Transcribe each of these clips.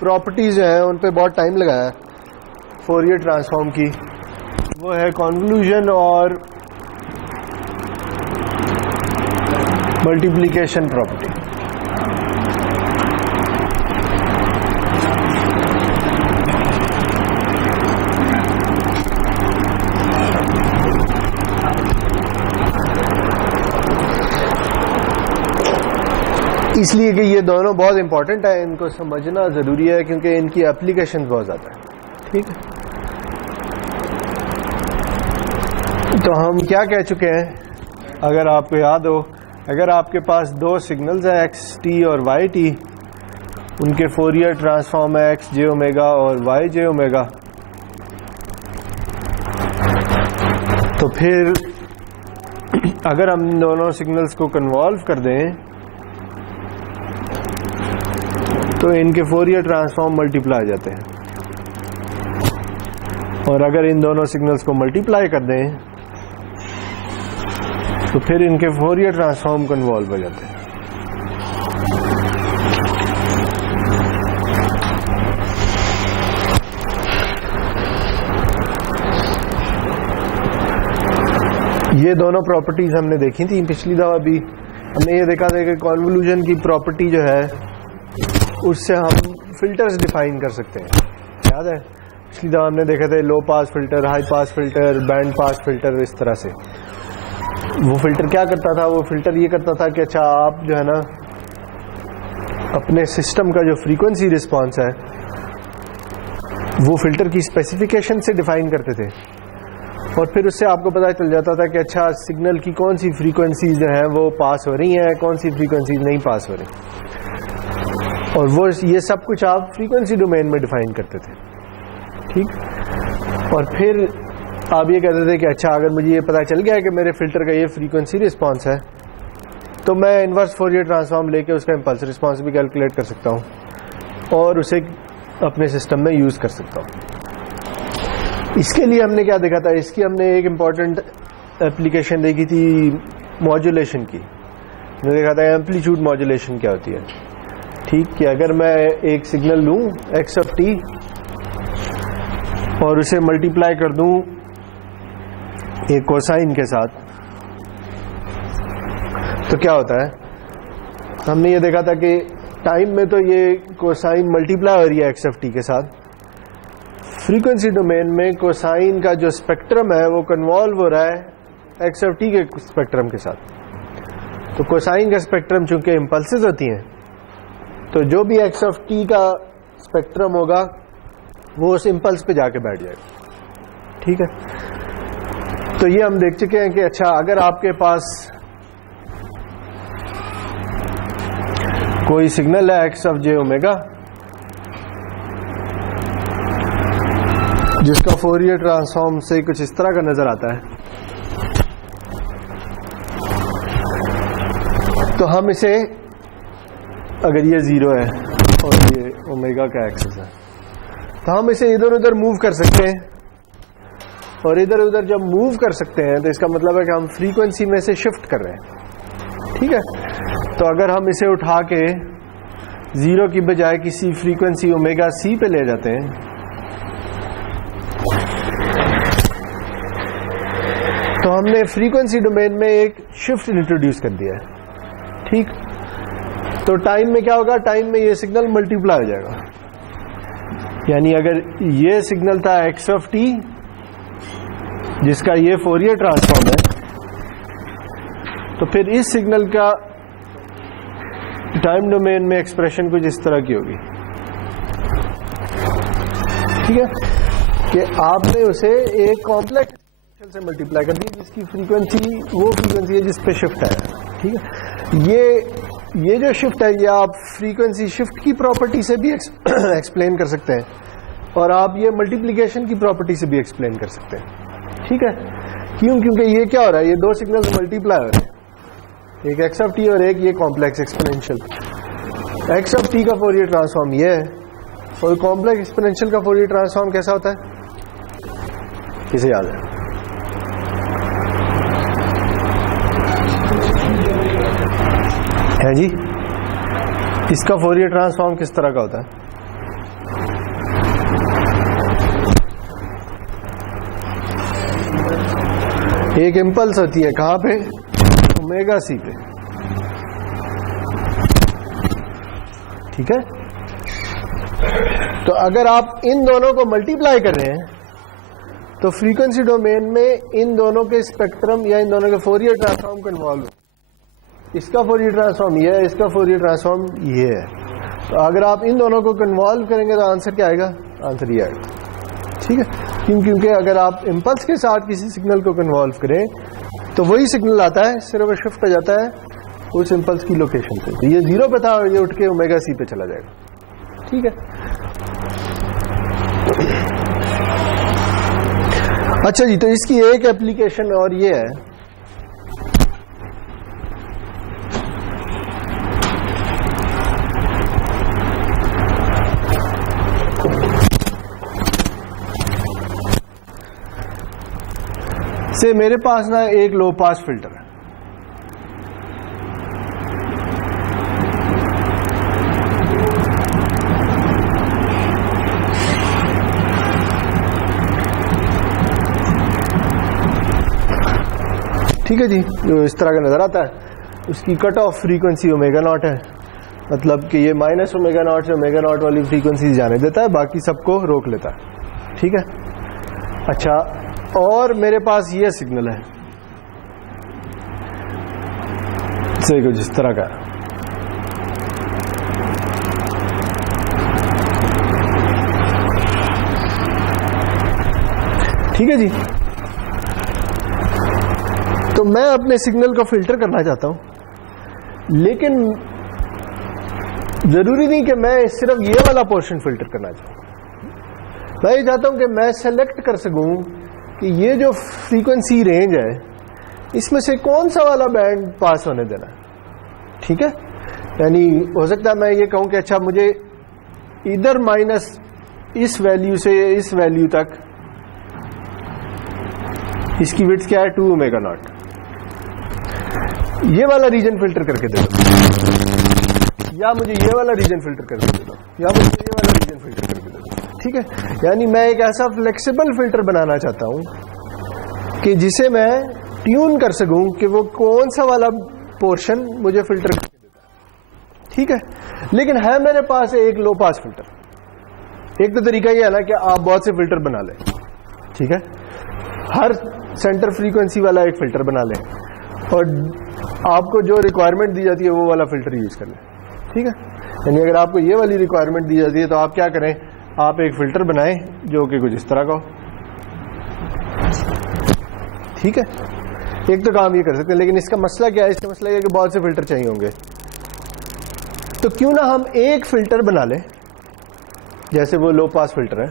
Properties हैं उन पे बहुत टाइम लगाया है फोरियर ट्रांसफॉर्म की, वो है कॉन्वोल्यूशन और मल्टीप्लिकेशन प्रॉपर्टी। इसलिए कि ये दोनों बहुत इंपॉर्टेंट है, इनको समझना ज़रूरी है क्योंकि इनकी एप्लीकेशन बहुत ज़्यादा है। ठीक है, तो हम क्या कह चुके हैं, अगर आपको याद हो, अगर आपके पास दो सिग्नल्स हैं एक्स टी और वाई टी, उनके फोरियर ट्रांसफॉर्म है एक्स जे ओमेगा और वाई जे ओमेगा, तो फिर अगर हम इन दोनों सिग्नल्स को कन्वॉल्व कर दें तो इनके फोरियर ट्रांसफॉर्म मल्टीप्लाई जाते हैं, और अगर इन दोनों सिग्नल्स को मल्टीप्लाई कर दें तो फिर इनके फोरियर ट्रांसफॉर्म कन्वॉल्व हो जाते हैं। ये दोनों प्रॉपर्टीज हमने देखी थी पिछली दफा भी। हमने ये देखा था कि कॉन्वोल्यूशन की प्रॉपर्टी जो है उससे हम फिल्टर्स डिफाइन कर सकते हैं, याद है? पिछली दफा हमने देखे थे low pass filter, high pass filter, band pass filter. इस तरह से वो फिल्टर क्या करता था, वो फिल्टर ये करता था कि अच्छा आप जो है ना अपने सिस्टम का जो फ्रीक्वेंसी रिस्पॉन्स है वो फिल्टर की स्पेसिफिकेशन से डिफाइन करते थे, और फिर उससे आपको पता चल जाता था कि अच्छा सिग्नल की कौन सी फ्रीक्वेंसीज जो हैं वो पास हो रही हैं, कौन सी फ्रीक्वेंसीज नहीं पास हो रही, और वो ये सब कुछ आप फ्रीक्वेंसी डोमेन में डिफाइन करते थे। ठीक, और फिर आप ये कहते थे कि अच्छा अगर मुझे ये पता चल गया है कि मेरे फिल्टर का ये फ्रीक्वेंसी रिस्पांस है तो मैं इन्वर्स फोरियर ट्रांसफॉर्म लेके उसका इम्पल्स रिस्पांस भी कैलकुलेट कर सकता हूँ और उसे अपने सिस्टम में यूज़ कर सकता हूँ। इसके लिए हमने क्या देखा था, इसकी हमने एक इम्पॉर्टेंट एप्लीकेशन देखी थी मॉड्यूलेशन की। हमने देखा था एम्पलीट्यूड मॉड्यूलेशन क्या होती है। ठीक, कि अगर मैं एक सिग्नल लूँ एक्स ऑफ टी और उसे मल्टीप्लाई कर दूं एक कोसाइन के साथ, तो क्या होता है? हमने ये देखा था कि टाइम में तो ये कोसाइन मल्टीप्लाई हो रही है एक्स ऑफ टी के साथ, फ्रीक्वेंसी डोमेन में कोसाइन का जो स्पेक्ट्रम है वो कन्वॉल्व हो रहा है एक्स ऑफ टी के स्पेक्ट्रम के साथ। तो कोसाइन का स्पेक्ट्रम चूंकि इम्पल्सेस होती हैं, तो जो भी एक्स ऑफ टी का स्पेक्ट्रम होगा वो उस इम्पल्स पे जाके बैठ जाएगा। ठीक है, तो ये हम देख चुके हैं कि अच्छा अगर आपके पास कोई सिग्नल है एक्स ऑफ जे ओमेगा जिसका फोरियर ट्रांसफॉर्म से कुछ इस तरह का नजर आता है, तो हम इसे, अगर ये जीरो है और ये ओमेगा का एक्सिस है, तो हम इसे इधर उधर मूव कर सकते हैं, और इधर उधर जब मूव कर सकते हैं तो इसका मतलब है कि हम फ्रीक्वेंसी में से शिफ्ट कर रहे हैं। ठीक है, तो अगर हम इसे उठा के जीरो की बजाय किसी फ्रीक्वेंसी ओमेगा सी पे ले जाते हैं तो हमने फ्रीक्वेंसी डोमेन में एक शिफ्ट इंट्रोड्यूस कर दिया है। ठीक, तो टाइम में क्या होगा, टाइम में ये सिग्नल मल्टीप्लाई हो जाएगा। यानी अगर ये सिग्नल था एक्स ऑफ टी जिसका ये फोरियर ट्रांसफॉर्म है, तो फिर इस सिग्नल का टाइम डोमेन में एक्सप्रेशन कुछ इस तरह की होगी। ठीक है, कि आपने उसे एक कॉम्प्लेक्स से मल्टीप्लाई कर दिया जिसकी फ्रीक्वेंसी वो फ्रीक्वेंसी है जिस पे शिफ्ट है। ठीक है, ये जो शिफ्ट है ये आप फ्रीक्वेंसी शिफ्ट की प्रॉपर्टी से भी एक्सप्लेन कर सकते हैं, और आप ये मल्टीप्लिकेशन की प्रॉपर्टी से भी एक्सप्लेन कर सकते हैं। ठीक है, क्यों? क्योंकि ये क्या हो रहा है, ये दो सिग्नल्स मल्टीप्लाई हो रहे हैं, एक एक्स ऑफ टी और एक ये complex exponential. X of T का फोरियर ट्रांसफॉर्म ये है, और कॉम्प्लेक्स एक्सपोनेंशियल का फोरियर ट्रांसफॉर्म कैसा होता है, किसे याद है? है जी, इसका फोरियर ट्रांसफॉर्म किस तरह का होता है? एक इम्पल्स होती है कहां पे, ओमेगा सी पे, ठीक है। तो अगर आप इन दोनों को मल्टीप्लाई कर रहे हैं तो फ्रीक्वेंसी डोमेन में इन दोनों के स्पेक्ट्रम या इन दोनों के फोरियर ट्रांसफॉर्म को इन्वॉल्व, इसका फोरियर ट्रांसफॉर्म ये है, इसका फोरियर ट्रांसफॉर्म ये है। तो अगर आप इन दोनों को कन्वॉल्व करेंगे तो आंसर क्या आएगा, आंसर ये आएगा, ठीक है। क्योंकि अगर आप इम्पल्स के साथ किसी सिग्नल को कन्वॉल्व करें तो वही सिग्नल आता है, सिर्फ वो शिफ्ट हो जाता है उस इम्पल्स की लोकेशन पे। तो ये 0 पे था और ये उठ के ओमेगा सी पे चला जाएगा, ठीक है। अच्छा जी, तो इसकी एक एप्लीकेशन और ये है से मेरे पास ना एक लो पास फिल्टर है, ठीक है जी, जो इस तरह का नजर आता है। उसकी cut off frequency omega naught है, मतलब कि ये माइनस ओमेगा नॉट से ओमेगा नॉट वाली फ्रीक्वेंसी जाने देता है, बाकी सबको रोक लेता है, ठीक है। अच्छा, और मेरे पास ये सिग्नल है से कुछ इस तरह का, ठीक है जी। तो मैं अपने सिग्नल को फिल्टर करना चाहता हूं, लेकिन जरूरी नहीं कि मैं सिर्फ ये वाला पोर्शन फिल्टर करना चाहूं। मैं ये चाहता हूं कि मैं सेलेक्ट कर सकूं कि ये जो फ्रीक्वेंसी रेंज है इसमें से कौन सा वाला बैंड पास होने देना है, ठीक है। यानी हो सकता है मैं ये कहूं कि अच्छा मुझे इधर माइनस इस वैल्यू से इस वैल्यू तक इसकी विड्थ क्या है 2 ओमेगा नॉट, ये वाला रीजन फिल्टर करके दे दो, या मुझे ये वाला रीजन फिल्टर करके दे दो, या मुझे ये वाला रीजन फिल्टर करके दे दो, ठीक है। यानी मैं एक ऐसा फ्लेक्सिबल फिल्टर बनाना चाहता हूं कि जिसे मैं ट्यून कर सकूं कि वो कौन सा वाला पोर्शन मुझे फिल्टर करके देता है, ठीक है। लेकिन है मेरे पास एक लो पास फिल्टर। एक तो तरीका ये है ना कि आप बहुत से फिल्टर बना लें, ठीक है, हर सेंटर फ्रीक्वेंसी वाला एक फिल्टर बना लें और आपको जो रिक्वायरमेंट दी जाती है वो वाला फिल्टर यूज कर लें, ठीक है। यानी अगर आपको ये वाली रिक्वायरमेंट दी जाती है तो आप क्या करें, आप एक फिल्टर बनाएं जो कि कुछ इस तरह का हो, ठीक है। एक तो काम ये कर सकते हैं, लेकिन इसका मसला क्या है, इसका मसला ये है कि बहुत से फिल्टर चाहिए होंगे। तो क्यों ना हम एक फिल्टर बना लें जैसे वो लो पास फिल्टर है,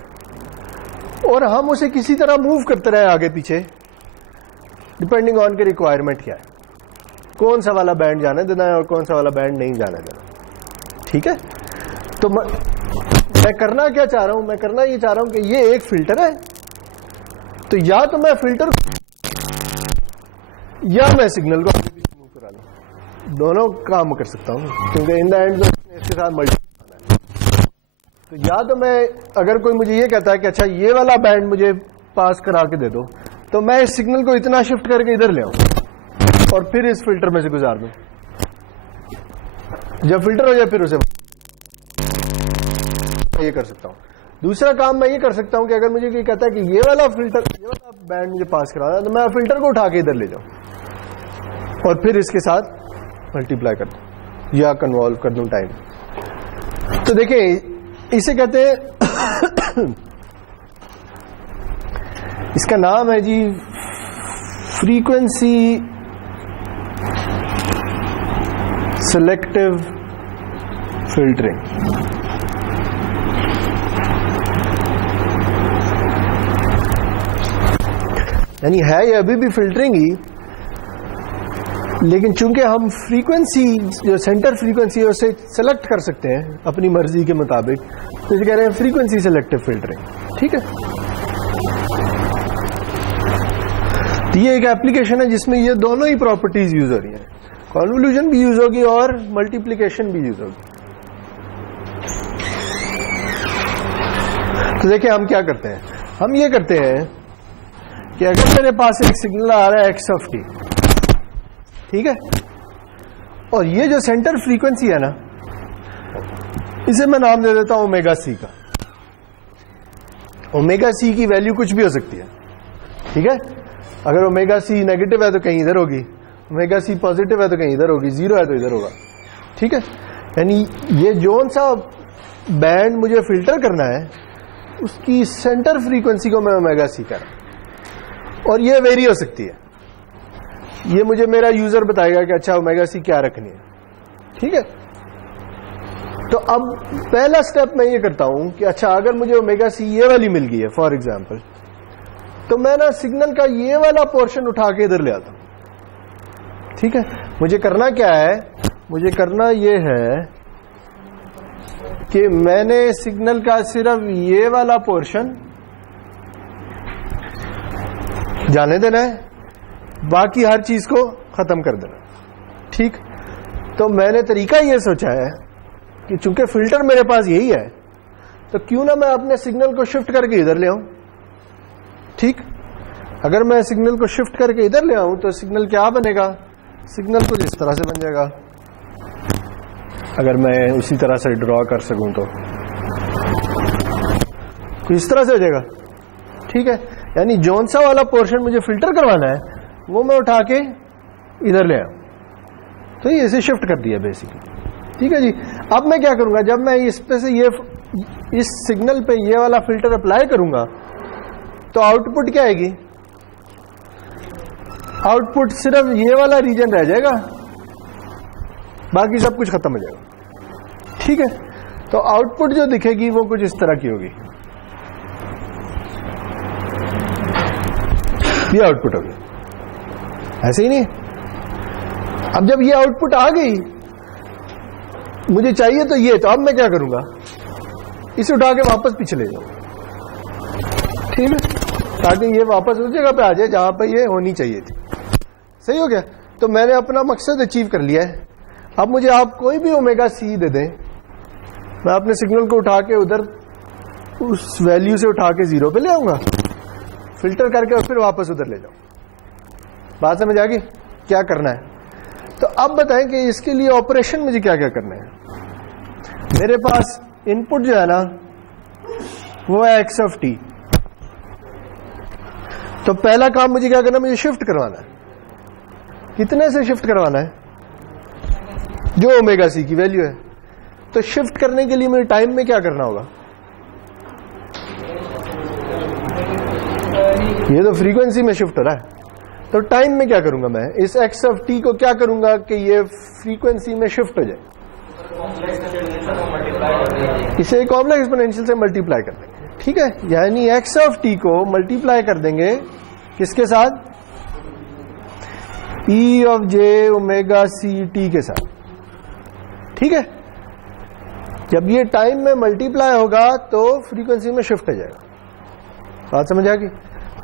और हम उसे किसी तरह मूव करते रहे आगे पीछे डिपेंडिंग ऑन के रिक्वायरमेंट क्या है, कौन सा वाला बैंड जाने देना है और कौन सा वाला बैंड नहीं जाने देना, ठीक है। तो मैं करना क्या चाह रहा हूं, मैं करना ये चाह रहा हूं कि ये एक फिल्टर है, तो या तो मैं फिल्टर या मैं सिग्नल को आगे पीछे मूव करा लूं, दोनों काम कर सकता हूं, क्योंकि इन द एंड इसके साथ मल्टी। तो या तो मैं, अगर कोई मुझे ये कहता है कि अच्छा ये वाला बैंड मुझे पास करा के दे दो, तो मैं इस सिग्नल को इतना शिफ्ट करके इधर ले आऊं और फिर इस फिल्टर में से गुजार दूं, जब फिल्टर हो जाए फिर उसे ये कर सकता हूं। दूसरा काम मैं ये कर सकता हूं कि अगर मुझे ये कहता है कि ये वाला फिल्टर, ये वाला बैंड मुझे पास करा, तो मैं फिल्टर को उठा के इधर ले जाऊं और फिर इसके साथ मल्टीप्लाई कर दूं या कन्वॉल्व कर दूं टाइम। तो देखिए, इसे कहते हैं इसका नाम है जी फ्रीक्वेंसी सेलेक्टिव फिल्टरिंग। यानी है ये अभी भी फिल्टरिंग ही, लेकिन चूंकि हम फ्रीक्वेंसी जो सेंटर फ्रीक्वेंसी है उसे सेलेक्ट कर सकते हैं अपनी मर्जी के मुताबिक, तो इसे कह रहे हैं फ्रीक्वेंसी सेलेक्टिव फिल्टरिंग, ठीक है। तो ये एक एप्लीकेशन है जिसमें ये दोनों ही प्रॉपर्टीज यूज हो रही हैं, कॉन्वोल्यूशन भी यूज होगी और मल्टीप्लिकेशन भी यूज होगी। तो देखिए हम क्या करते हैं, हम ये करते हैं कि अगर मेरे पास एक सिग्नल आ रहा है एक्स ऑफ टी, ठीक है, और ये जो सेंटर फ्रीक्वेंसी है ना, इसे मैं नाम दे देता हूं ओमेगा सी का। ओमेगा सी की वैल्यू कुछ भी हो सकती है, ठीक है। अगर ओमेगा सी नेगेटिव है तो कहीं इधर होगी, ओमेगा सी पॉजिटिव है तो कहीं इधर होगी, जीरो है तो इधर होगा, ठीक है। यानी ये जोन सा बैंड मुझे फिल्टर करना है, उसकी सेंटर फ्रीक्वेंसी को मैं ओमेगा सी कर, और ये वेरी हो सकती है। ये मुझे मेरा यूजर बताएगा कि अच्छा ओमेगा सी क्या रखनी है, ठीक है। तो अब पहला स्टेप मैं ये करता हूं कि अच्छा अगर मुझे ओमेगा सी ये वाली मिल गई है फॉर एग्जांपल, तो मैं ना सिग्नल का ये वाला पोर्शन उठा के इधर ले आता हूं, ठीक है। मुझे करना क्या है, मुझे करना ये है कि मैंने सिग्नल का सिर्फ ये वाला पोर्शन जाने देना है, बाकी हर चीज को खत्म कर देना, ठीक। तो मैंने तरीका ये सोचा है कि चूंकि फिल्टर मेरे पास यही है, तो क्यों ना मैं अपने सिग्नल को शिफ्ट करके इधर ले आऊं, ठीक। अगर मैं सिग्नल को शिफ्ट करके इधर ले आऊं तो सिग्नल क्या बनेगा, सिग्नल कुछ इस तरह से बन जाएगा। अगर मैं उसी तरह से ड्रॉ कर सकूं तो कुछ इस तरह से हो जाएगा, ठीक है। यानी जोन सा वाला पोर्शन मुझे फिल्टर करवाना है, वो मैं उठा के इधर ले आऊं, तो ये इसे शिफ्ट कर दिया बेसिकली, ठीक है जी। अब मैं क्या करूंगा, जब मैं इस पे से ये इस सिग्नल पे ये वाला फिल्टर अप्लाई करूंगा तो आउटपुट क्या आएगी, आउटपुट सिर्फ ये वाला रीजन रह जाएगा, बाकी सब कुछ खत्म हो जाएगा, ठीक है। तो आउटपुट जो दिखेगी वो कुछ इस तरह की होगी, ये आउटपुट होगी, ऐसे ही नहीं। अब जब ये आउटपुट आ गई, मुझे चाहिए तो ये, तो अब मैं क्या करूंगा, इसे उठा के वापस पीछे ले जाऊं, ठीक है, ताकि ये वापस उस जगह पे आ जाए जहां पे ये होनी चाहिए थी। सही हो गया। तो मैंने अपना मकसद अचीव कर लिया है। अब मुझे आप कोई भी ओमेगा सी दे दें, मैं अपने सिग्नल को उठा के उधर उस वैल्यू से उठा के जीरो पे ले आऊंगा, फिल्टर करके और फिर वापस उधर ले जाऊं। बात समझ आ गई क्या करना है? तो अब बताएं कि इसके लिए ऑपरेशन मुझे क्या क्या करना है। मेरे पास इनपुट जो है ना वो है एक्स ऑफ टी। तो पहला काम मुझे क्या करना है, मुझे शिफ्ट करवाना है। कितने से शिफ्ट करवाना है? जो ओमेगा सी की वैल्यू है। तो शिफ्ट करने के लिए मुझे टाइम में क्या करना होगा? ये तो फ्रीक्वेंसी में शिफ्ट हो रहा है, तो टाइम में क्या करूंगा मैं? इस एक्स ऑफ टी को क्या करूंगा कि ये फ्रीक्वेंसी में शिफ्ट हो जाए। इसे एक कॉम्प्लेक्स एक्सपोनेंशियल से मल्टीप्लाई कर देंगे, ठीक है। यानी एक्स ऑफ टी को मल्टीप्लाई कर देंगे किसके साथ? E of J omega C T के साथ, ठीक है। जब ये टाइम में मल्टीप्लाई होगा तो फ्रीक्वेंसी में शिफ्ट हो जाएगा। बात समझ आ गई?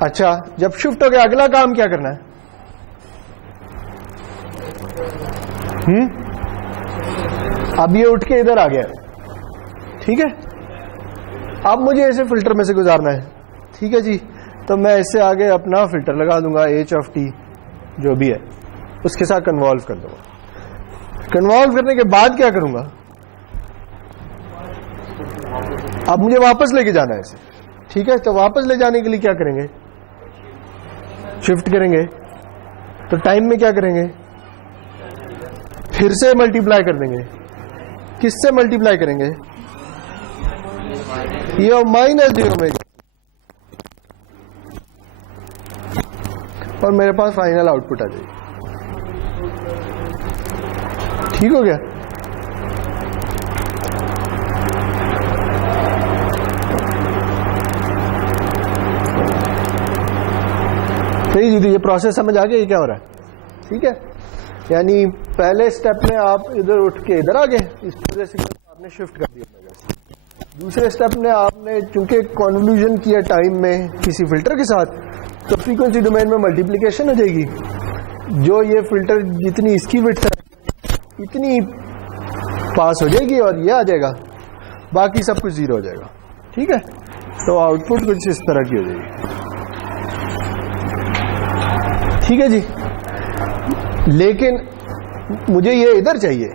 अच्छा, जब शिफ्ट हो गया अगला काम क्या करना है? अब ये उठ के इधर आ गया, ठीक है। अब मुझे इसे फिल्टर में से गुजारना है, ठीक है जी। तो मैं इससे आगे अपना फिल्टर लगा दूंगा, एच ऑफ टी जो भी है उसके साथ कन्वॉल्व कर दूंगा। कन्वॉल्व करने के बाद क्या करूंगा? अब मुझे वापस लेके जाना है इसे, ठीक है। तो वापस ले जाने के लिए क्या करेंगे? शिफ्ट करेंगे। तो टाइम में क्या करेंगे? फिर से मल्टीप्लाई कर देंगे। किससे मल्टीप्लाई करेंगे? ये माइनस जे ओमेगा, और मेरे पास फाइनल आउटपुट आ जाएगी। ठीक हो गया? सही दीदी, ये प्रोसेस समझ आ गया? ये क्या हो रहा है? ठीक है। यानी पहले स्टेप में आप इधर उठ के इधर आ गए, इस पूरे सिग्नल को आपने शिफ्ट कर दिया। दूसरे स्टेप में आपने चूंकि कॉन्वोल्यूशन किया टाइम में किसी फिल्टर के साथ, तो फ्रीक्वेंसी डोमेन में मल्टीप्लिकेशन हो जाएगी। जो ये फिल्टर जितनी इसकी विड्थ है इतनी पास हो जाएगी और ये आ जाएगा, बाकी सब कुछ जीरो हो जाएगा, ठीक है। तो आउटपुट कुछ इस तरह की हो जाएगी। ठीक है जी। लेकिन मुझे ये इधर चाहिए,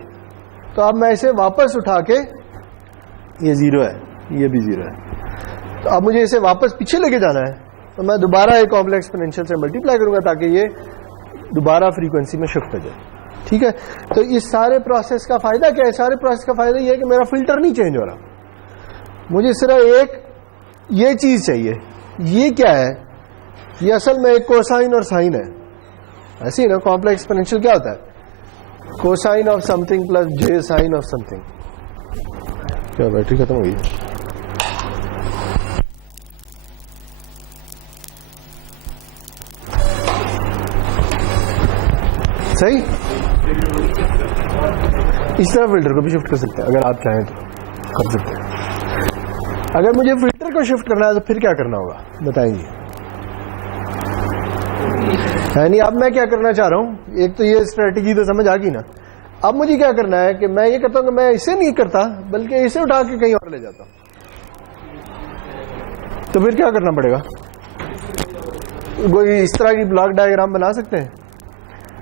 तो अब मैं इसे वापस उठा के, ये 0 है, ये भी 0 है, तो अब मुझे इसे वापस पीछे लेके जाना है, तो मैं दोबारा एक कॉम्प्लेक्स एक्सपोनेंशियल से मल्टीप्लाई करूंगा ताकि ये दोबारा फ्रीक्वेंसी में शिफ्ट हो जाए। ठीक है, तो इस सारे प्रोसेस का फायदा क्या है? सारे प्रोसेस का फायदा ये है कि मेरा फिल्टर नहीं चेंज हो रहा, मुझे सिर्फ एक ये चीज चाहिए। ये क्या है? ये असल में एक कोसाइन और साइन है। ऐसे ही ना कॉम्प्लेक्स एक्सपोनेंशियल क्या होता है? Cosine of something plus J sine of something. क्या बैटरी खत्म हो गई? सही। इस तरह फिल्टर को भी शिफ्ट कर सकते हैं अगर आप चाहें तो कर सकते हैं। अगर मुझे फिल्टर को शिफ्ट करना है तो फिर क्या करना होगा बताएंगे? यानी अब मैं क्या करना चाह रहा हूं, एक तो ये स्ट्रेटेजी तो समझ आ गई ना। अब मुझे क्या करना है कि मैं ये करता हूं कि मैं इसे नहीं करता बल्कि इसे उठा के कहीं और ले जाता हूं। तो फिर क्या करना पड़ेगा? कोई इस तरह की ब्लॉक डायग्राम बना सकते हैं।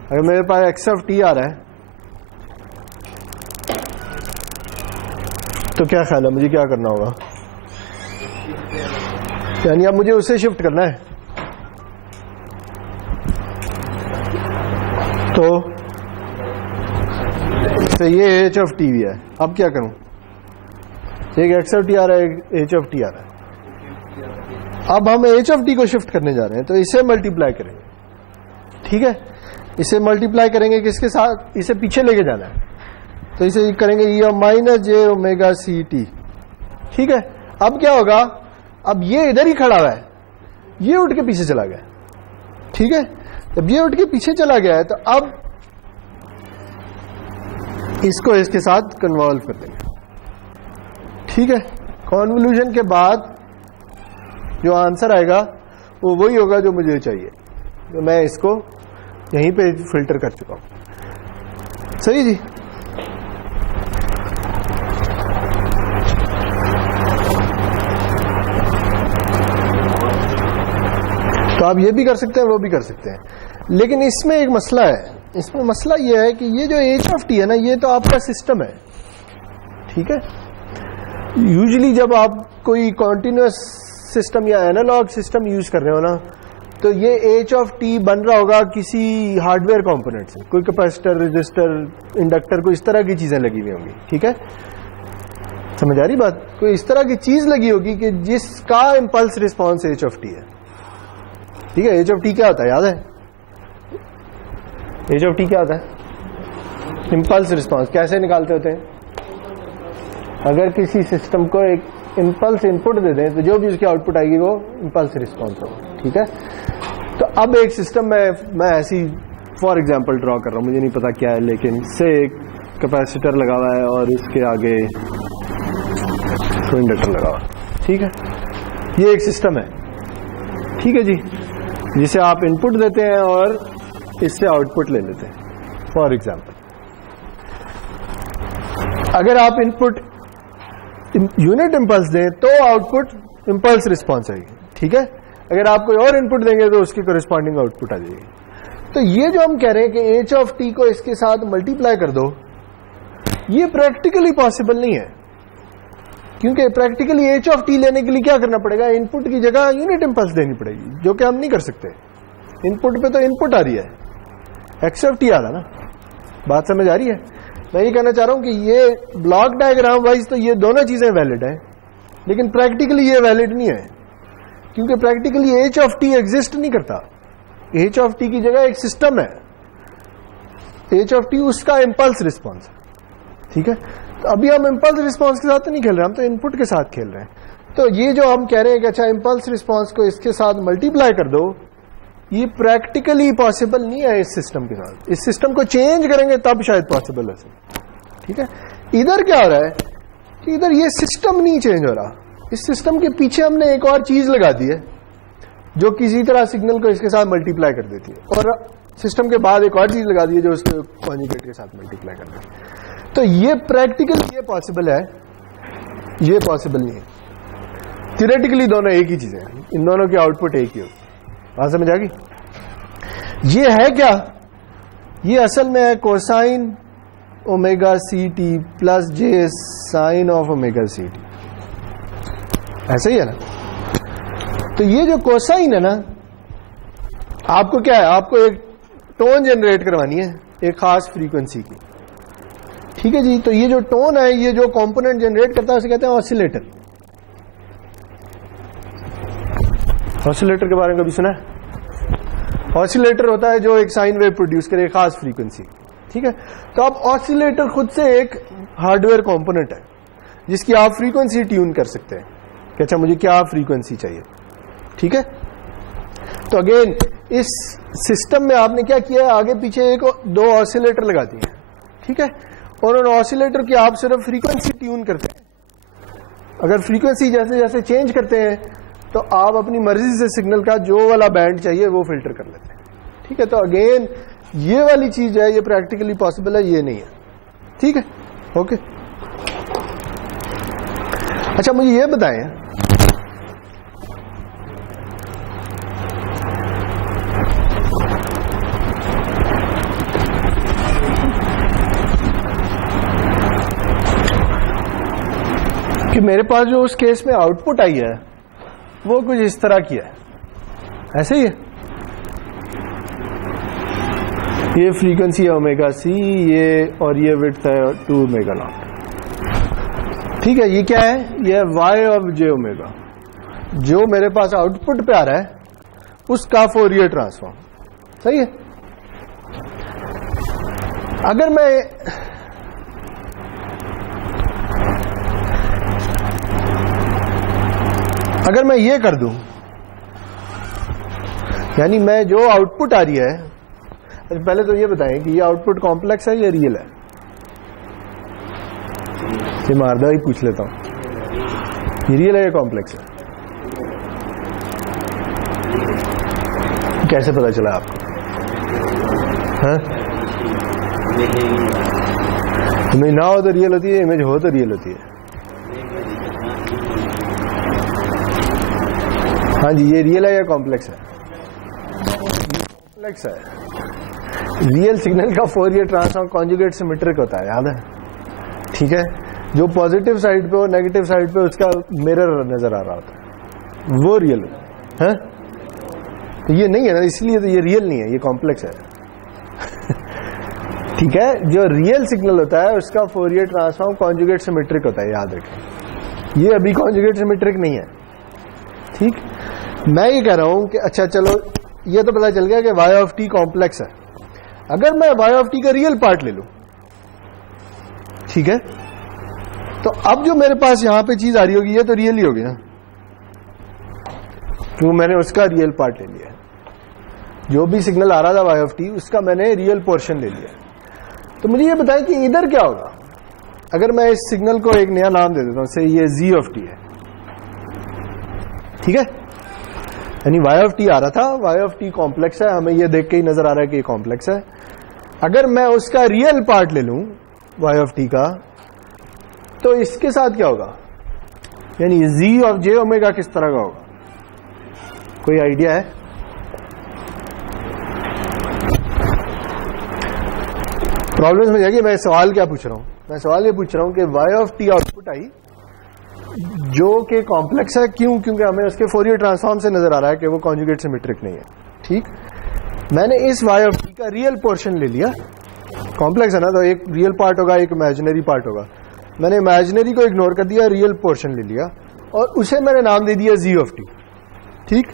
अगर मेरे पास एक्स ऑफ टी आ रहा है तो क्या ख्याल है मुझे क्या करना होगा? यानी अब मुझे उसे शिफ्ट करना है, तो ये एच ऑफ टी भी है। अब क्या करूं? एक एक्स ऑफ टी आ रहा है, एक एच ऑफ टी आ रहा है। अब हम एच ऑफ टी को शिफ्ट करने जा रहे हैं, तो इसे मल्टीप्लाई करेंगे। ठीक है, इसे मल्टीप्लाई करेंगे किसके साथ? इसे पीछे लेके जाना है, तो इसे करेंगे ये माइनस जे ओमेगा सी टी। ठीक है, अब क्या होगा? अब ये इधर ही खड़ा हुआ है, ये उठ के पीछे चला गया। ठीक है, जब ये उठ के पीछे चला गया है तो अब इसको इसके साथ कन्वॉल्व कर देंगे। ठीक है, कॉन्वोल्यूशन के बाद जो आंसर आएगा वो वही होगा जो मुझे चाहिए, तो मैं इसको यहीं पे फिल्टर कर चुका हूं। सही जी। तो आप ये भी कर सकते हैं, वो भी कर सकते हैं, लेकिन इसमें एक मसला है। इसमें मसला ये है कि ये जो एच ऑफ टी है ना, ये तो आपका सिस्टम है। ठीक है, यूजुअली जब आप कोई कॉन्टिन्यूअस सिस्टम या एनालॉग सिस्टम यूज कर रहे हो ना, तो ये एच ऑफ टी बन रहा होगा किसी हार्डवेयर कंपोनेंट से, कोई कैपेसिटर, रजिस्टर, इंडक्टर, कोई इस तरह की चीजें लगी हुई होंगी। ठीक है, समझ आ रही बात? कोई इस तरह की चीज लगी होगी कि जिसका impulse response H of T है। ठीक है, एच ऑफ टी क्या होता है याद है? एच ऑफ टी क्या होता है? Impulse response. कैसे निकालते होते हैं? अगर किसी सिस्टम को एक इंपल्स इनपुट दे दें तो जो भी उसकी आउटपुट आएगी वो इंपल्स रिस्पॉन्स होगा। ठीक है, तो अब एक सिस्टम में मैं ऐसी फॉर एग्जांपल ड्रॉ कर रहा हूं, मुझे नहीं पता क्या है, लेकिन से एक कैपेसिटर लगा हुआ है और इसके आगे कोई इंडक्टर लगा हुआ है। ठीक है, ये एक सिस्टम है। ठीक है जी, जिसे आप इनपुट देते हैं और इससे आउटपुट ले लेते हैं। फॉर एग्जांपल अगर आप इनपुट यूनिट इंपल्स दें तो आउटपुट इंपल्स रिस्पॉन्स आएगी। ठीक है, अगर आप कोई और इनपुट देंगे तो उसकी कोरिस्पॉन्डिंग आउटपुट आ जाएगी। तो ये जो हम कह रहे हैं कि एच ऑफ टी को इसके साथ मल्टीप्लाई कर दो, ये प्रैक्टिकली पॉसिबल नहीं है, क्योंकि प्रैक्टिकली एच ऑफ टी लेने के लिए क्या करना पड़ेगा? इनपुट की जगह यूनिट इंपल्स देनी पड़ेगी, जो कि हम नहीं कर सकते। इनपुट पे तो इनपुट आ रही है, एक्स ऑफ टी आ रहा ना। बात समझ आ रही है? मैं ये कहना चाह रहा हूं कि ये ब्लॉक डायग्राम वाइज तो ये दोनों चीजें वैलिड है, लेकिन प्रैक्टिकली ये वैलिड नहीं है, क्योंकि practically H of T exist नहीं करता। एच ऑफ टी की जगह एक सिस्टम है, एच ऑफ टी उसका इंपल्स रिस्पॉन्स है। ठीक है, तो अभी हम इंपल्स रिस्पॉन्स के साथ तो नहीं खेल रहे, हम तो इनपुट के साथ खेल रहे हैं। तो ये जो हम कह रहे हैं कि अच्छा इंपल्स रिस्पॉन्स को इसके साथ मल्टीप्लाई कर दो, ये प्रैक्टिकली पॉसिबल नहीं है इस सिस्टम के साथ। इस सिस्टम को चेंज करेंगे तब शायद पॉसिबल है। ठीक है, इधर क्या हो रहा है कि इधर ये सिस्टम नहीं चेंज हो रहा, इस सिस्टम के पीछे हमने एक और चीज लगा दी है जो किसी तरह सिग्नल को इसके साथ मल्टीप्लाई कर देती है, और सिस्टम के बाद एक और चीज लगा दी है जो उसके कॉन्जुगेट के साथ मल्टीप्लाई कर देती है। तो ये प्रैक्टिकल ये पॉसिबल है, ये पॉसिबल नहीं है। थियोरेटिकली दोनों एक ही चीजें हैं, इन दोनों की आउटपुट एक ही होगी। बात समझ आ गई? ये है क्या, ये असल में है cosine omega C T plus J sine of omega C T, ऐसा ही है ना। तो ये जो कोसाइन है ना, आपको क्या है, आपको एक टोन जनरेट करवानी है एक खास फ्रीक्वेंसी की, ठीक है जी। तो ये जो टोन है, ये जो कंपोनेंट जनरेट करता है उसे कहते हैं ऑसिलेटर। ऑसिलेटर के बारे में कभी सुना है? ऑसिलेटर होता है जो एक साइन वेव प्रोड्यूस करे खास फ्रीक्वेंसी, ठीक है। तो अब ऑसिलेटर खुद से एक हार्डवेयर कंपोनेंट है जिसकी आप फ्रीक्वेंसी ट्यून कर सकते हैं कि अच्छा मुझे क्या फ्रीक्वेंसी चाहिए, ठीक है। तो अगेन इस सिस्टम में आपने क्या किया है, आगे पीछे एक दो ऑसिलेटर लगा दिए, ठीक है। और उन ऑसिलेटर की आप सिर्फ फ्रीक्वेंसी ट्यून करते हैं। अगर फ्रीक्वेंसी जैसे जैसे चेंज करते हैं तो आप अपनी मर्जी से सिग्नल का जो वाला बैंड चाहिए वो फिल्टर कर लेते हैं, ठीक है। तो अगेन ये वाली चीज है, ये प्रैक्टिकली पॉसिबल है, ये नहीं है, ठीक है, ओके। अच्छा मुझे ये बताएं, कि मेरे पास जो उस केस में आउटपुट आई है वो कुछ इस तरह की है, ऐसे ही है। ये फ्रीक्वेंसी है ओमेगा सी, ये और ये विड्थ है 2 ओमेगा नॉट, ठीक है। ये क्या है, ये है वाई ऑफ जे ओमेगा, जो मेरे पास आउटपुट पे आ रहा है उसका फोरियर ट्रांसफॉर्म, सही है। अगर मैं ये कर दूं, यानी मैं जो आउटपुट आ रही है, पहले तो ये बताएं कि ये आउटपुट कॉम्प्लेक्स है या रियल है? ये मारदा ही पूछ लेता हूं, ये रियल है या कॉम्प्लेक्स है? कैसे पता चला आपको? हाँ? इमेज ना हो तो रियल होती है, इमेज हो तो रियल होती है। हाँ जी, ये रियल है या कॉम्प्लेक्स है? कॉम्प्लेक्स है। रियल सिग्नल का फोरियर ट्रांसफॉर्म कॉन्जुगेट सिमेट्रिक होता है, याद है, ठीक है। जो पॉजिटिव साइड पे हो नेगेटिव साइड पे उसका मिरर नजर आ रहा होता है, वो रियल है। तो ये नहीं है ना, इसलिए तो ये रियल नहीं है, ये कॉम्प्लेक्स है। ठीक है, जो रियल सिग्नल होता है उसका फोरियर ट्रांसफॉर्म कॉन्जुगेट सिमेट्रिक होता है, याद रखें। ये अभी कॉन्जुगेट सिमेट्रिक नहीं है, ठीक। मैं ये कह रहा हूं कि अच्छा चलो ये तो पता चल गया कि y ऑफ टी कॉम्प्लेक्स है। अगर मैं y ऑफ टी का रियल पार्ट ले लूं, ठीक है, तो अब जो मेरे पास यहां पे चीज आ रही होगी ये तो रियल ही होगी ना, क्यों मैंने उसका रियल पार्ट ले लिया। जो भी सिग्नल आ रहा था y ऑफ टी उसका मैंने रियल पोर्शन ले लिया। तो मुझे ये बताएं कि इधर क्या होगा अगर मैं इस सिग्नल को एक नया नाम दे देता हूं, से ये z ऑफ टी है, ठीक है। यानी y ऑफ टी आ रहा था, y ऑफ टी कॉम्प्लेक्स है, हमें ये देख के ही नजर आ रहा है कि ये कॉम्प्लेक्स है। अगर मैं उसका रियल पार्ट ले लूं y ऑफ टी का, तो इसके साथ क्या होगा, यानी z ऑफ जे ओमेगा किस तरह का होगा, कोई आइडिया है? प्रॉब्लम समझ आएगी। मैं सवाल क्या पूछ रहा हूं, मैं सवाल ये पूछ रहा हूं कि y of T output I जो कि कॉम्प्लेक्स है, क्यों? क्योंकि हमें उसके फोरियर ट्रांसफॉर्म से नजर आ रहा है कि वो कॉन्जुगेट सिमेट्रिक नहीं है, ठीक। मैंने इस y ऑफ टी का रियल पोर्शन ले लिया, कॉम्प्लेक्स है ना, तो एक रियल पार्ट होगा एक इमेजिनरी पार्ट होगा। मैंने इमेजिनरी को इग्नोर कर दिया, रियल पोर्शन ले लिया और उसे मैंने नाम दे दिया z ऑफ टी, ठीक।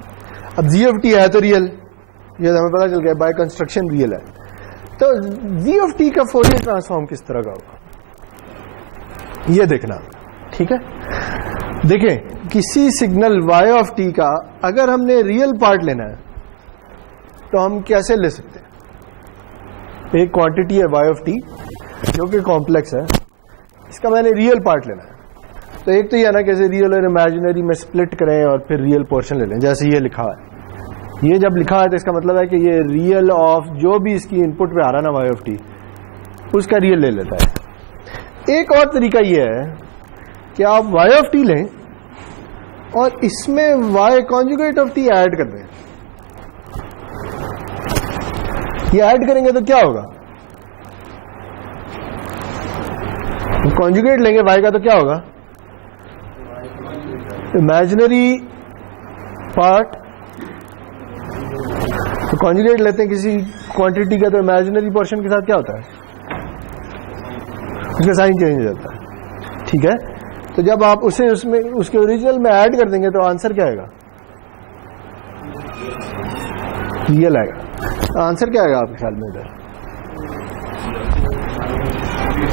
अब z ऑफ टी है तो रियल, ये हमें पता चल गया, बाय कंस्ट्रक्शन रियल है। तो z ऑफ टी का फोरियर ट्रांसफॉर्म किस तरह का होगा ये देखना, ठीक है। देखें, किसी सिग्नल y ऑफ टी का अगर हमने रियल पार्ट लेना है तो हम कैसे ले सकते हैं? एक क्वांटिटी है y ऑफ टी जो कि कॉम्प्लेक्स है, इसका मैंने रियल पार्ट लेना है। तो एक तो ये ना कैसे रियल और इमेजिनरी में स्प्लिट करें और फिर रियल पोर्शन ले लें, जैसे ये लिखा है। ये जब लिखा है तो इसका मतलब है कि ये रियल ऑफ जो भी इसकी इनपुट पे आ रहा है ना y ऑफ टी, उसका रियल ले लेता है। एक और तरीका ये है कि आप y ऑफ टी लें और इसमें y conjugate of T add कर दें, ये ऐड करेंगे तो क्या होगा, कॉन्जुगेट लेंगे y का तो क्या होगा, इमेजिनरी पार्ट, तो कॉन्जुगेट लेते हैं किसी क्वांटिटी का, तो इमेजिनरी पोर्शन के साथ क्या होता है, उसका साइन चेंज हो जाता है। ठीक है, तो जब आप उसे उसमें उसके ओरिजिनल में ऐड कर देंगे तो आंसर क्या आएगा, रियल आएगा। आंसर क्या आएगा आपके ख्याल में इधर,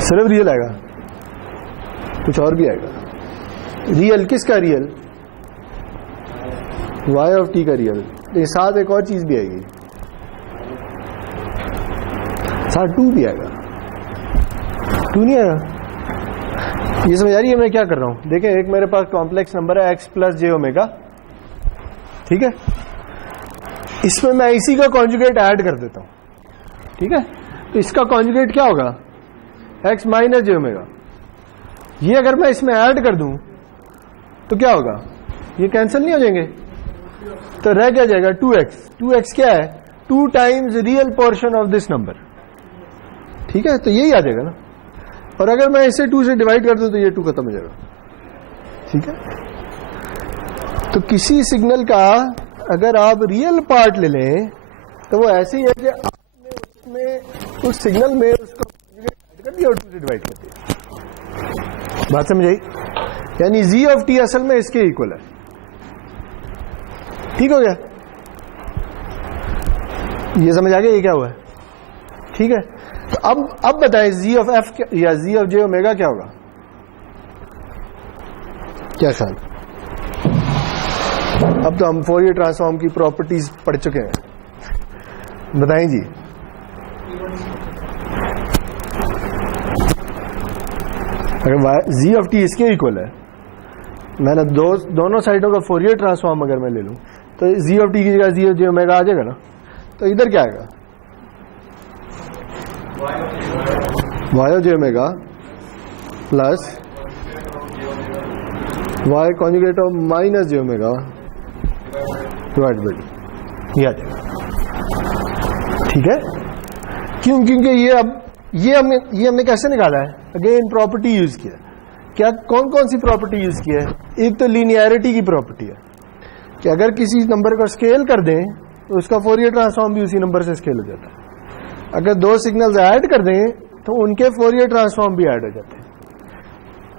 सिर्फ रियल आएगा, कुछ और भी आएगा। रियल किसका, रियल y ऑफ t का रियल, लेकिन साथ एक और चीज भी आएगी, साथ 2 भी आएगा, 2 नहीं आएगा। ये समझ आ रही है मैं क्या कर रहा हूं, देखें एक मेरे पास कॉम्प्लेक्स नंबर है x प्लस जे ओमेगा, ठीक है, इसमें मैं इसी का कॉन्जुगेट ऐड कर देता हूं, ठीक है, तो इसका कॉन्जुगेट क्या होगा, x माइनस जे ओमेगा। ये अगर मैं इसमें ऐड कर दूं तो क्या होगा, ये कैंसिल नहीं हो जाएंगे, तो रह क्या जाएगा 2x। 2x क्या है, 2 times real portion of this number, ठीक है, तो यही आ जाएगा ना। और अगर मैं इसे 2 से डिवाइड कर दूं तो ये 2 खत्म हो जाएगा, ठीक है। तो किसी सिग्नल का अगर आप रियल पार्ट ले लें तो वो ऐसे ही है कि आपने उसमें उस सिग्नल में उसको ऐड कर दिया और 2 से डिवाइड कर दिया। बात समझ आई, यानी z ऑफ t असल में इसके इक्वल है, ठीक हो गया, ये समझ आ गया ये क्या हुआ है, ठीक है। तो अब बताएं z ऑफ f या z ऑफ j ओमेगा क्या होगा, क्या ख्याल। अब तो हम फोरियर ट्रांसफॉर्म की प्रॉपर्टीज पढ़ चुके हैं, बताएं जी। अगर z ऑफ t इसके इक्वल है, मैंने दोनों साइडों का फोरियर ट्रांसफॉर्म अगर मैं ले लूं तो z ऑफ t की जगह z ऑफ j ओमेगा आ जाएगा ना, तो इधर क्या आएगा, y of j omega plus y conjugate of minus j omega divide by, ये आ जाएगा, ठीक है। क्यों, क्योंकि ये हमने कैसे निकाला है, अगेन प्रॉपर्टी यूज किया। क्या कौन कौन सी प्रॉपर्टी यूज की है, एक तो लीनियरिटी की प्रॉपर्टी है कि अगर किसी नंबर को स्केल कर दें तो उसका फोरियर ट्रांसफॉर्म भी उसी नंबर से स्केल हो जाता है। अगर 2 सिग्नल्स ऐड कर दें तो उनके फोरियर ट्रांसफॉर्म भी ऐड हो जाते हैं।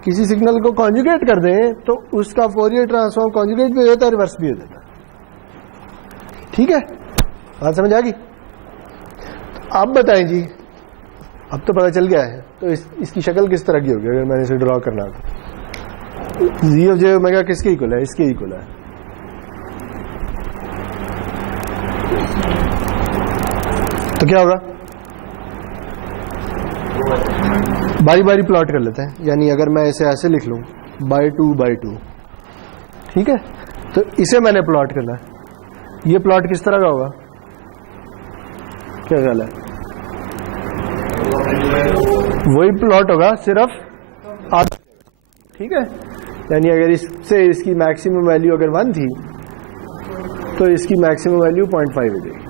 किसी सिग्नल को कॉन्जुगेट कर दें तो उसका फोरियर ट्रांसफॉर्म कॉन्जुगेट भी हो जाता है, रिवर्स भी हो जाता है, ठीक है। बात समझ आ गई। आप बताएं जी, अब तो पता चल गया है, तो इसकी शक्ल किस तरह की होगी अगर मैंने इसे ड्रॉ करना तो। z ऑफ j ओमेगा किसके इक्वल है, इसके इक्वल है, तो क्या होगा, बारी बारी प्लॉट कर लेते हैं। यानी अगर मैं इसे ऐसे लिख लूं बाई टू, ठीक है, तो इसे मैंने प्लॉट करना है, ये प्लॉट किस तरह का होगा, क्या ख्याल है, वही प्लॉट होगा सिर्फ आधा, ठीक है। यानी अगर इससे इसकी मैक्सिमम वैल्यू अगर 1 थी तो इसकी मैक्सिमम वैल्यू 0.5 हो जाएगी,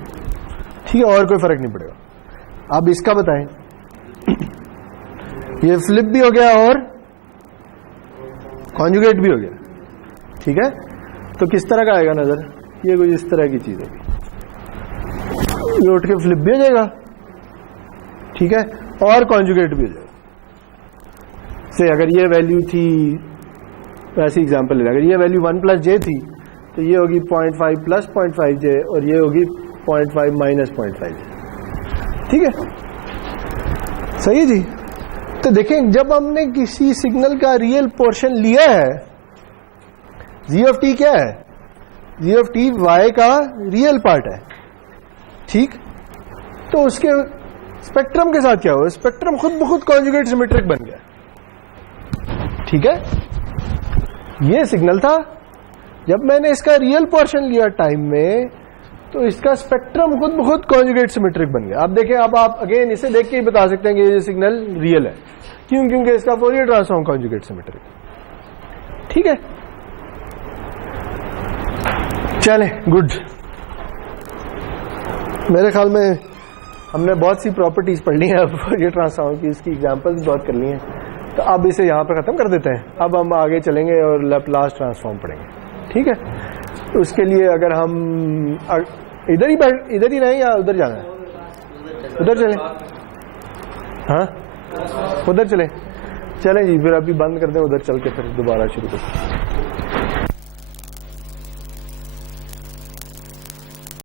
ठीक है, और कोई फर्क नहीं पड़ेगा। अब इसका बताएं, ये फ्लिप भी हो गया और कॉन्जुगेट भी हो गया, ठीक है, तो किस तरह का आएगा नजर, ये कोई इस तरह की चीज होगी, ये उठ के फ्लिप भी हो जाएगा, ठीक है, और कॉन्जुगेट भी हो जाएगा। से अगर ये वैल्यू थी, ऐसी एग्जांपल ले, अगर ये वैल्यू 1 प्लस जे थी तो ये होगी 0.5 प्लस 0.5 जे और ये होगी 0.5 माइनस 0.5 जे, ठीक है, सही है जी। तो देखें, जब हमने किसी सिग्नल का रियल पोर्शन लिया है, जी ऑफ टी क्या है, जी ऑफ टी वाई का रियल पार्ट है, ठीक, तो उसके स्पेक्ट्रम के साथ क्या हुआ, स्पेक्ट्रम खुद ब खुद कॉन्जुगेट सिमेट्रिक बन गया, ठीक है। ये सिग्नल था, जब मैंने इसका रियल पोर्शन लिया टाइम में तो इसका स्पेक्ट्रम खुद ब खुद कॉन्जुगेट सिमेट्रिक बन गया। अब देखें, अब आप अगेन इसे देख के ही बता सकते हैं कि ये सिग्नल रियल है, क्यों, क्योंकि इसका फोरियर ट्रांसफॉर्म कॉन्जुगेट सिमेट्रिक, ठीक है। चलें, गुड, मेरे ख्याल में हमने बहुत सी प्रॉपर्टीज पढ़ ली हैं अब ये ट्रांसफॉर्मर की, इसकी एग्जांपल्स बहुत कर ली हैं, तो अब इसे यहाँ पे खत्म कर देते हैं। अब हम आगे चलेंगे और लैपलास ट्रांसफॉर्म पढ़ेंगे, ठीक है। तो उसके लिए अगर हम इधर ही रहें या उधर जाना है? उधर चलें, हाँ उधर चलें जी, फिर अभी बंद कर दें, उधर चल के फिर दोबारा शुरू करें।